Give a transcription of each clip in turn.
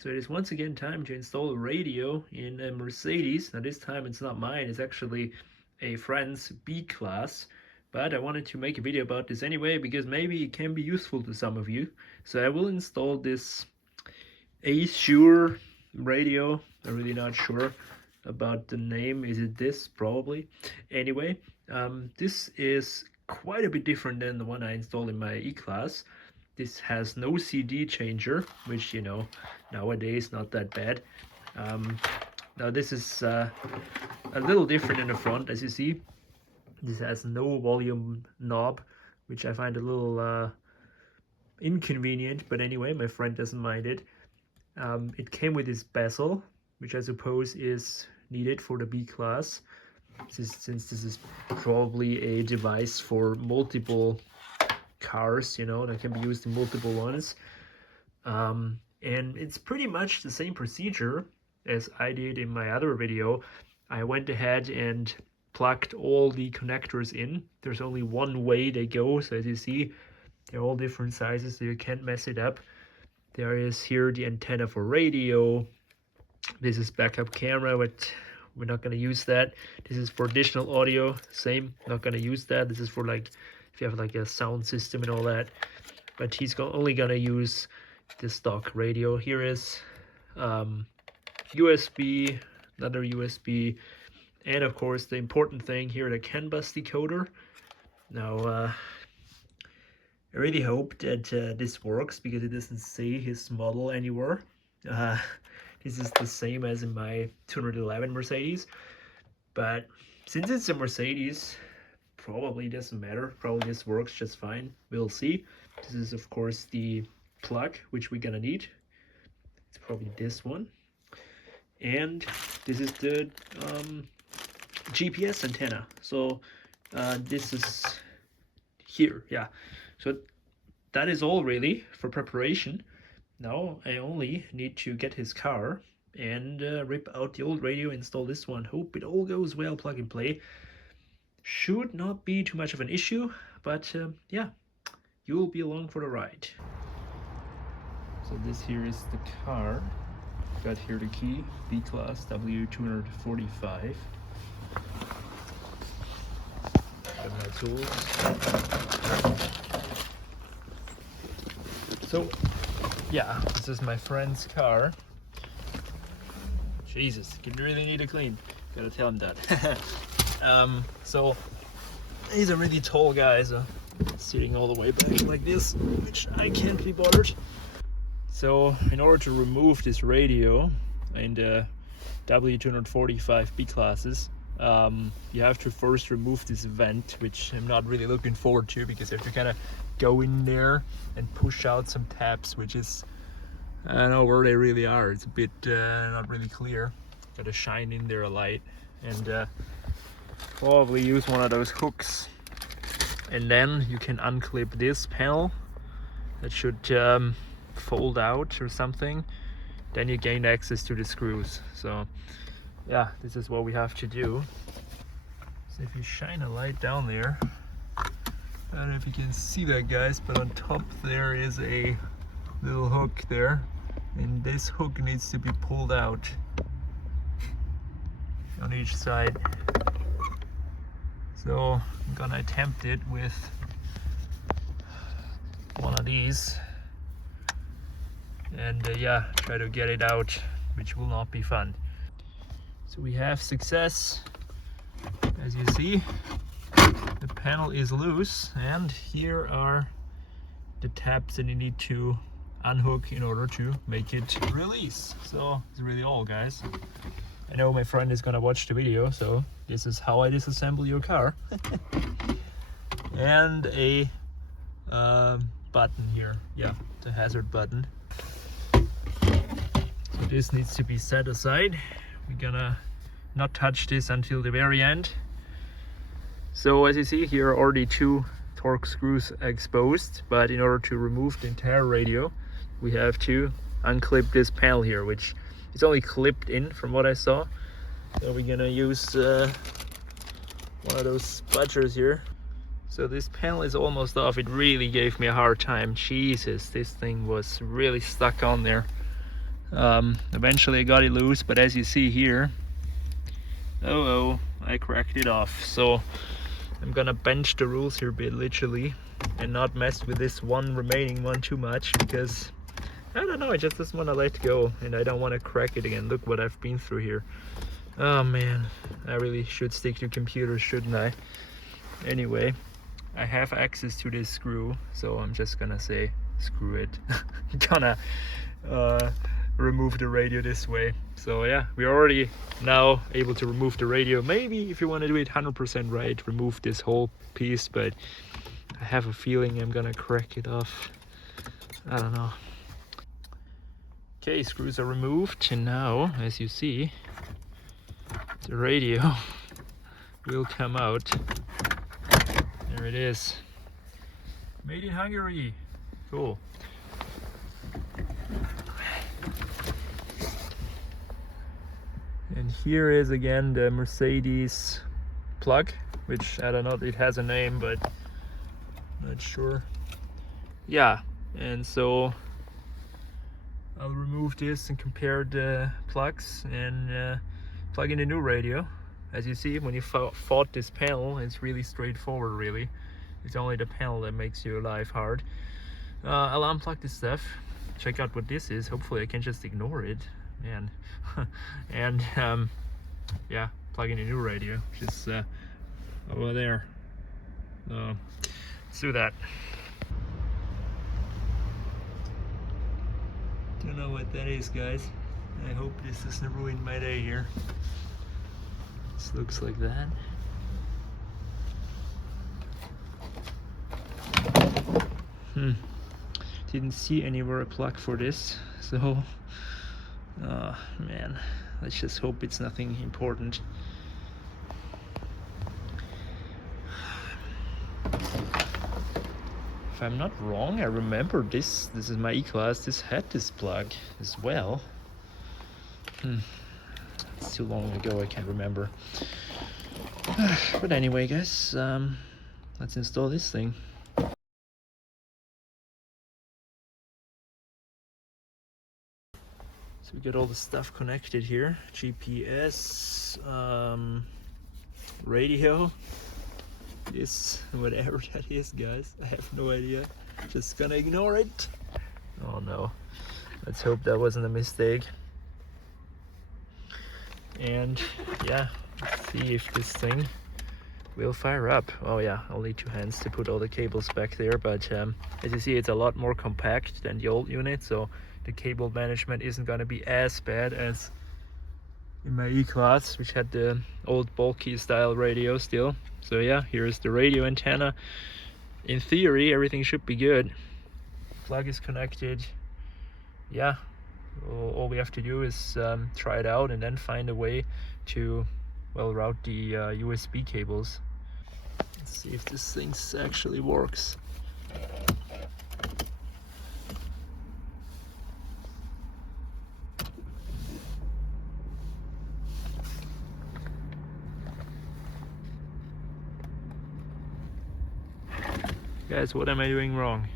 So it is once again time to install a radio in a Mercedes. Now this time it's not mine, it's actually a friend's B-Class. But I wanted to make a video about this anyway because maybe it can be useful to some of you. So I will install this Shure radio. I'm really not sure about the name. Is it this? Probably. Anyway, this is quite a bit different than the one I installed in my E-Class. This has no CD changer, which, you know, nowadays not that bad. Now this is a little different in the front, as you see. This has no volume knob, which I find a little inconvenient, but anyway, my friend doesn't mind it. It came with this bezel, which I suppose is needed for the B-Class, since this is probably a device for multiple cars, you know, that can be used in multiple ones. And it's pretty much the same procedure as I did in my other video. I went ahead and plugged all the connectors in. There's only one way they go, so as you see, they're all different sizes, so you can't mess it up. There is here the antenna for radio. This is backup camera, but we're not going to use that. This is for additional audio, same, not going to use that. This is for like if you have like a sound system and all that, but he's only gonna use the stock radio. Here is USB, another USB, and of course the important thing here, the CAN bus decoder. Now I really hope that this works because it doesn't say his model anywhere. This is the same as in my 211 Mercedes, but since it's a Mercedes, probably doesn't matter. Probably this works just fine. We'll see. This is of course the plug which we're gonna need. It's probably this one, and this is the GPS antenna. So this is here, yeah. So that is all really for preparation. Now I only need to get his car and rip out the old radio, install this one. Hope it all goes well, plug and play. Should not be too much of an issue, but yeah, you will be along for the ride. So this here is the car. Got here the key, B-Class W245. Got my tools. So yeah, this is my friend's car. Jesus, you really need to clean. Gotta tell him that. So he's a really tall guy, so sitting all the way back like this, which I can't be bothered. So in order to remove this radio in the W245 B-Classes, you have to first remove this vent, which I'm not really looking forward to because you have to kind of go in there and push out some tabs, which is, I don't know where they really are. It's a bit not really clear. Gotta shine in there a light and probably use one of those hooks, and then you can unclip this panel that should fold out or something. Then you gain access to the screws. So yeah, this is what we have to do. So if you shine a light down there, I don't know if you can see that, guys, but on top there is a little hook there, and this hook needs to be pulled out on each side. So I'm gonna attempt it with one of these, and yeah, try to get it out, which will not be fun. So we have success. As you see, the panel is loose, and here are the tabs that you need to unhook in order to make it release. So it's really all, guys. I know my friend is gonna watch the video, so this is how I disassemble your car. And a button here, yeah, the hazard button. So this needs to be set aside. We're gonna not touch this until the very end. So as you see, here are already two torque screws exposed, but in order to remove the entire radio, we have to unclip this panel here, which is only clipped in from what I saw. So we're gonna use one of those spudgers here. So this panel is almost off. It really gave me a hard time. Jesus, this thing was really stuck on there. Eventually I got it loose, but as you see here, oh, I cracked it off. So I'm gonna bench the rules here a bit, literally, and not mess with this one remaining one too much, because I don't know, I just want to let go and I don't want to crack it again. Look what I've been through here. Oh man, I really should stick to computers, shouldn't I? Anyway, I have access to this screw, so I'm just gonna say screw it. Gonna remove the radio this way. So yeah, we're already now able to remove the radio. Maybe if you want to do it 100% right, remove this whole piece, but I have a feeling I'm gonna crack it off. I don't know. Okay, screws are removed, and now, as you see, the radio will come out. There it is. Made in Hungary. Cool. And here is again the Mercedes plug, which I don't know, it has a name, but not sure. Yeah, and so I'll remove this and compare the plugs and plug in a new radio. As you see, when you fought this panel, it's really straightforward, really. It's only the panel that makes your life hard. I'll unplug this stuff, check out what this is. Hopefully I can just ignore it, man. And yeah, plug in a new radio, which is over there. Let's do that. Don't know what that is, guys. I hope this doesn't ruin my day here. This looks like that. Didn't see anywhere a plug for this, so man, let's just hope it's nothing important. If I'm not wrong, I remember this is my E-Class, this had this plug as well. It's too long ago, I can't remember. But anyway, guys, let's install this thing. So we got all the stuff connected here. GPS, radio, this, whatever that is, guys. I have no idea. Just gonna ignore it. Oh no. Let's hope that wasn't a mistake. And yeah, let's see if this thing will fire up. Oh yeah, I'll need two hands to put all the cables back there, but as you see, it's a lot more compact than the old unit, so the cable management isn't going to be as bad as in my E-Class, which had the old bulky style radio still. So yeah, here's the radio antenna. In theory, everything should be good. Plug is connected. Yeah, all we have to do is try it out and then find a way to, well, route the USB cables. Let's see if this thing actually works. Guys, what am I doing wrong?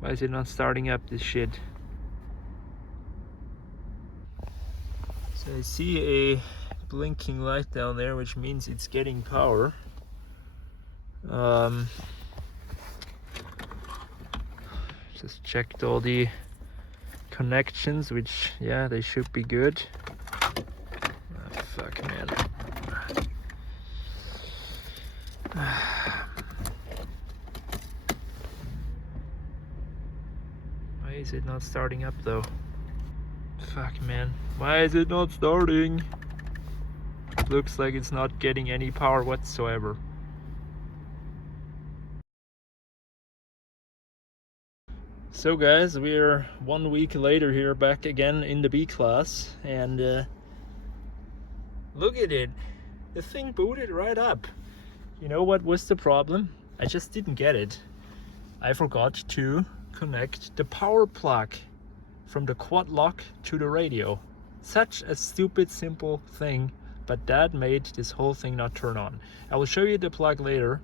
Why is it not starting up, this shit? So I see a blinking light down there, which means it's getting power. Just checked all the connections, which, yeah, they should be good. Oh, fuck, man. Why is it not starting up though? Fuck, man. Why is it not starting? Looks like it's not getting any power whatsoever. So guys, we're 1 week later here, back again in the B-Class, and look at it. The thing booted right up. You know what was the problem? I just didn't get it. I forgot to connect the power plug from the quad lock to the radio. Such a stupid simple thing, but that made this whole thing not turn on. I will show you the plug later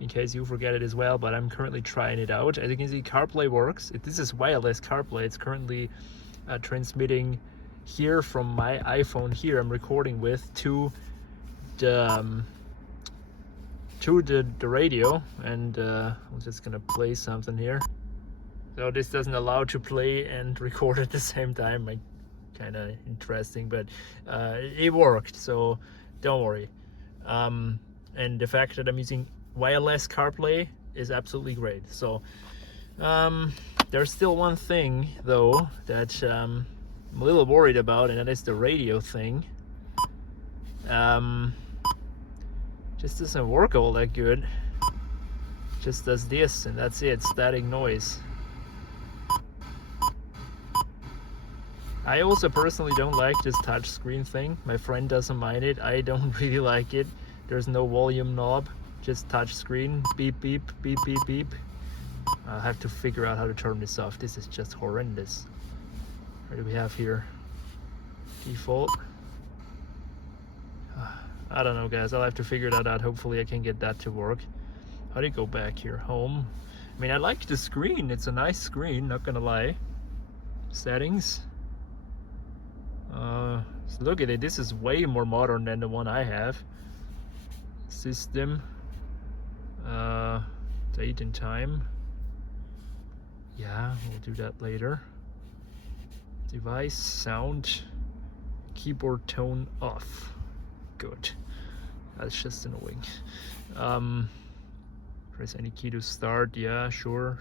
in case you forget it as well, but I'm currently trying it out. As you can see, Carplay works. This is wireless Carplay. It's currently transmitting here from my iPhone here I'm recording with to the radio, and I'm just gonna play something here. So this doesn't allow to play and record at the same time, like kind of interesting, but it worked, so don't worry. And the fact that I'm using wireless CarPlay is absolutely great. So there's still one thing though that I'm a little worried about, and that is the radio thing. Just doesn't work all that good. Just does this and that's it, static noise. I also personally don't like this touch screen thing. My friend doesn't mind it. I don't really like it. There's no volume knob, just touch screen, beep beep, beep beep beep. I'll have to figure out how to turn this off. This is just horrendous. What do we have here? Default. I don't know, guys. I'll have to figure that out. Hopefully I can get that to work. How do you go back here? Home. I mean, I like the screen. It's a nice screen, not gonna lie. Settings. So look at it. This is way more modern than the one I have. System. Date and time. Yeah, we'll do that later. Device, sound, keyboard tone off. Good. That's just annoying. Press any key to start. Yeah, sure.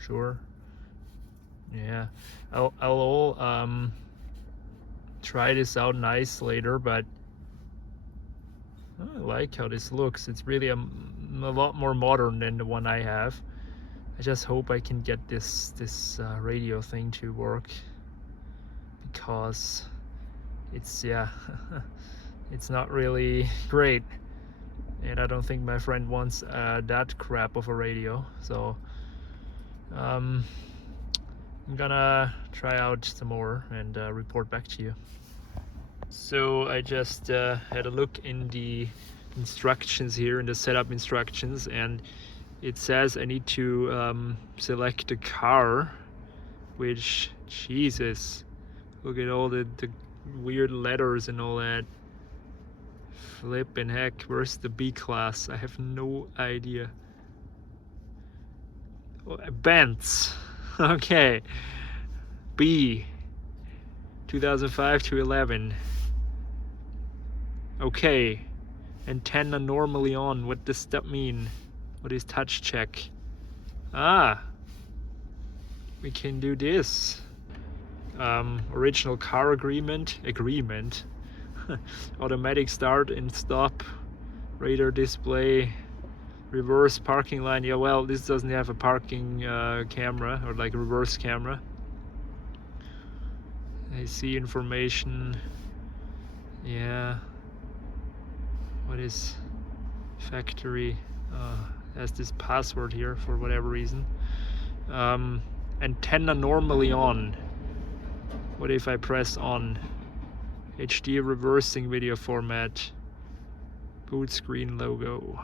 Yeah, I'll try this out nice later, but I like how this looks. It's really a lot more modern than the one I have. I just hope I can get this radio thing to work, because it's, yeah, it's not really great, and I don't think my friend wants that crap of a radio. So I'm gonna try out some more and report back to you. So I just had a look in the instructions here, in the setup instructions, and it says I need to select the car, which, Jesus, look at all the weird letters and all that. Flippin' heck, where's the B class? I have no idea. Oh, Benz. Okay. B. 2005 to 11. Okay. Antenna normally on. What does that mean? What is touch check? Ah. We can do this. Original car agreement. Automatic start and stop, radar display, reverse parking line. Yeah, well, this doesn't have a parking camera, or like reverse camera. I see information. Yeah. What is factory? Has this password here for whatever reason. Antenna normally on. What if I press on? HD reversing video format, boot screen logo.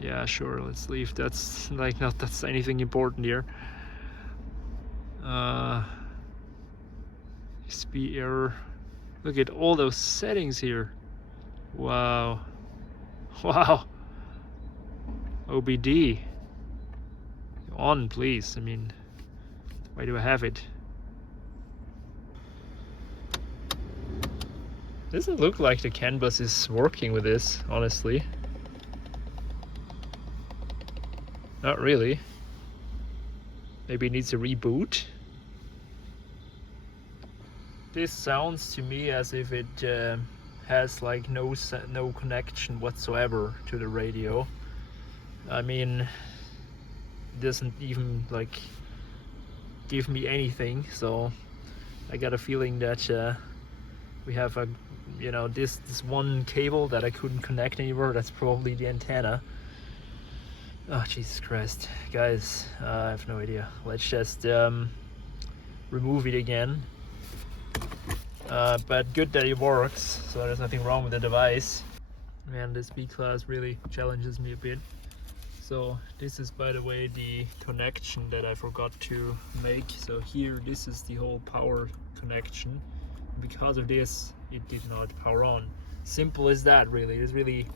Yeah, sure, let's leave. That's like not that's anything important here. Speed error. Look at all those settings here. Wow. OBD on, please. I mean, why do I have it? Doesn't look like the CAN bus is working with this, honestly. Not really. Maybe it needs a reboot. This sounds to me as if it has like no connection whatsoever to the radio. I mean, it doesn't even like give me anything, so I got a feeling that we have a, this one cable that I couldn't connect anywhere. That's probably the antenna. Oh, Jesus Christ, guys, I have no idea. Let's just remove it again. But good that it works, so there's nothing wrong with the device. Man, this B class really challenges me a bit. So this is, by the way, the connection that I forgot to make. So here, this is the whole power connection. Because of this, it did not power on. Simple as that, really. There's really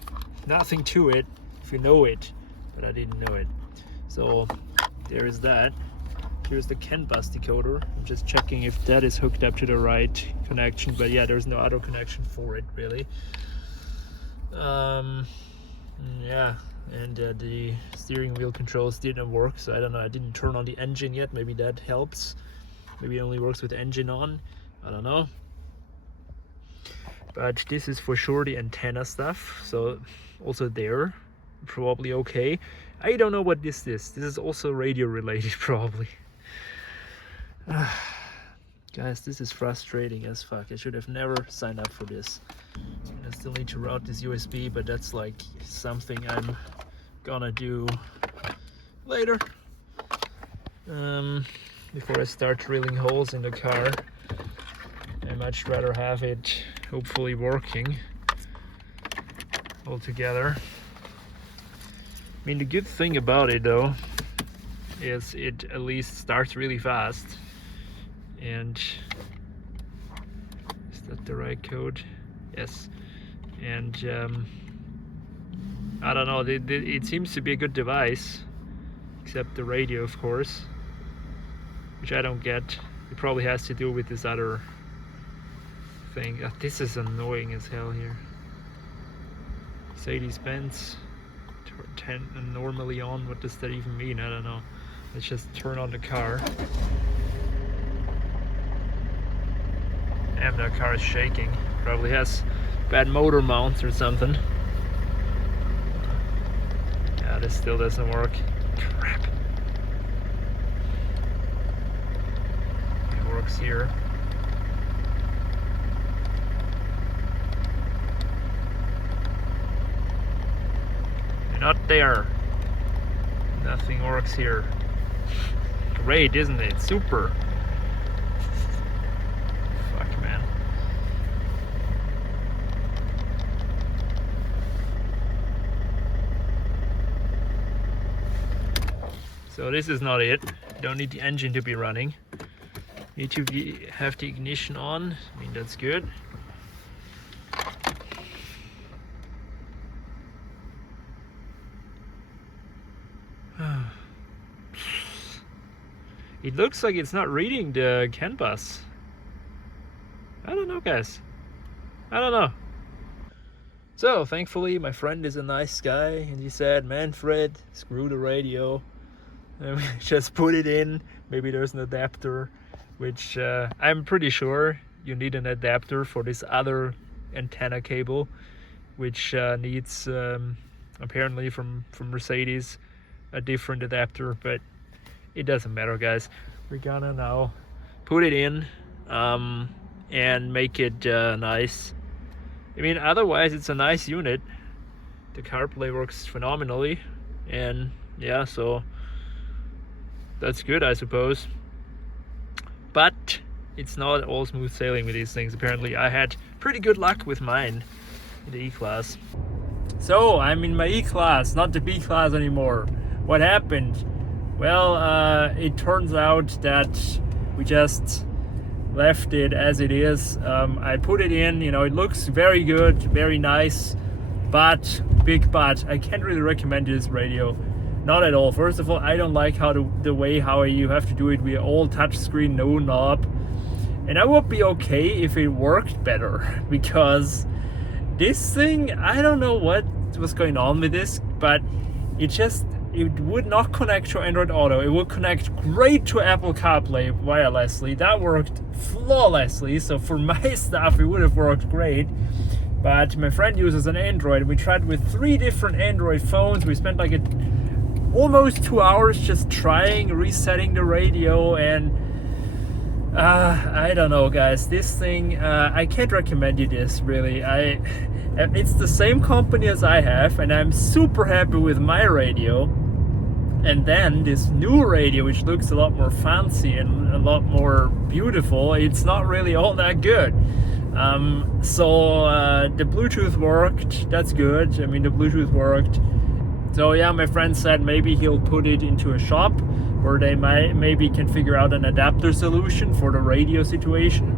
nothing to it if you know it, but I didn't know it. So there is that. Here's the CAN bus decoder. I'm just checking if that is hooked up to the right connection, but yeah, there's no other connection for it, really. Yeah, and the steering wheel controls didn't work, so I don't know. I didn't turn on the engine yet. Maybe that helps. Maybe it only works with the engine on. I don't know. But this is for sure the antenna stuff. So also there, probably okay. I don't know what this is. This is also radio related, probably. Guys, this is frustrating as fuck. I should have never signed up for this. I still need to route this USB, but that's like something I'm gonna do later. Before I start drilling holes in the car. I'd much rather have it hopefully working all together. I mean, the good thing about it though is it at least starts really fast. And is that the right code? Yes. And I don't know, it seems to be a good device, except the radio, of course, which I don't get. It probably has to do with this other thing. This is annoying as hell here. Mercedes-Benz normally on. What does that even mean? I don't know. Let's just turn on the car. Damn, that car is shaking. Probably has bad motor mounts or something. Yeah, this still doesn't work. Crap. It works here. You're not there. Nothing works here. Great, isn't it? Super. Fuck, man. So this is not it. You don't need the engine to be running. You need to have the ignition on. I mean, that's good. It looks like it's not reading the CAN bus. I don't know, guys. I don't know. So, thankfully, my friend is a nice guy, and he said, Manfred, screw the radio. Just put it in. Maybe there's an adapter, which I'm pretty sure you need an adapter for this other antenna cable, which needs, apparently from Mercedes, a different adapter, but it doesn't matter, guys. We're gonna now put it in and make it nice. I mean, otherwise it's a nice unit. The Carplay works phenomenally, and yeah, so that's good, I suppose. But it's not all smooth sailing with these things. Apparently I had pretty good luck with mine in the E-Class. So I'm in my E-Class, not the B-Class anymore. What happened? Well, it turns out that we just left it as it is. I put it in, you know, it looks very good, very nice, but, big but, I can't really recommend this radio. Not at all. First of all, I don't like how the way how you have to do it with all touchscreen, no knob. And I would be okay if it worked better, because this thing, I don't know what was going on with this, but it would not connect to Android Auto. It would connect great to Apple CarPlay wirelessly. That worked flawlessly. So for my stuff, it would have worked great. But my friend uses an Android. We tried with 3 different Android phones. We spent like almost 2 hours just trying, resetting the radio, and I don't know, guys. This thing, I can't recommend you this, really. It's the same company as I have, and I'm super happy with my radio. And then this new radio, which looks a lot more fancy and a lot more beautiful, it's not really all that good. So the Bluetooth worked, that's good. I mean, the Bluetooth worked. So yeah, my friend said maybe he'll put it into a shop where they maybe can figure out an adapter solution for the radio situation.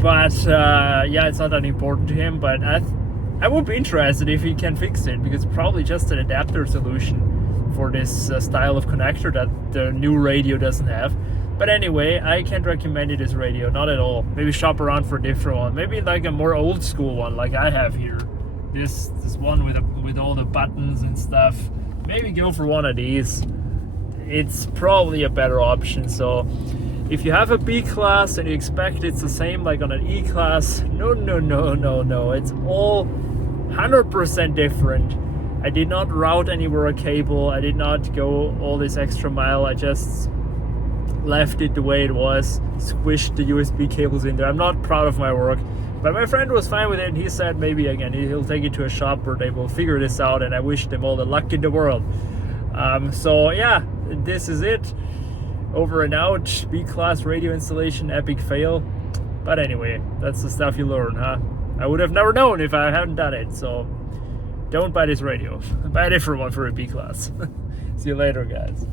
But yeah, it's not that important to him, but I would be interested if he can fix it, because it's probably just an adapter solution for this style of connector that the new radio doesn't have. But anyway, I can't recommend you this radio, not at all. Maybe shop around for a different one, maybe like a more old school one like I have here. This one with all the buttons and stuff. Maybe go for one of these. It's probably a better option. So if you have a B class and you expect it's the same like on an E class, no. It's all 100% different. I did not route anywhere a cable. I did not go all this extra mile. I just left it the way it was, squished the USB cables in there. I'm not proud of my work, but my friend was fine with it, and he said maybe again he'll take it to a shop where they will figure this out, and I wish them all the luck in the world. So yeah, this is it. Over and out. B-class radio installation, epic fail. But anyway, that's the stuff you learn, huh? I would have never known if I hadn't done it. So don't buy this radio. Buy a different one for a B-class. See you later, guys.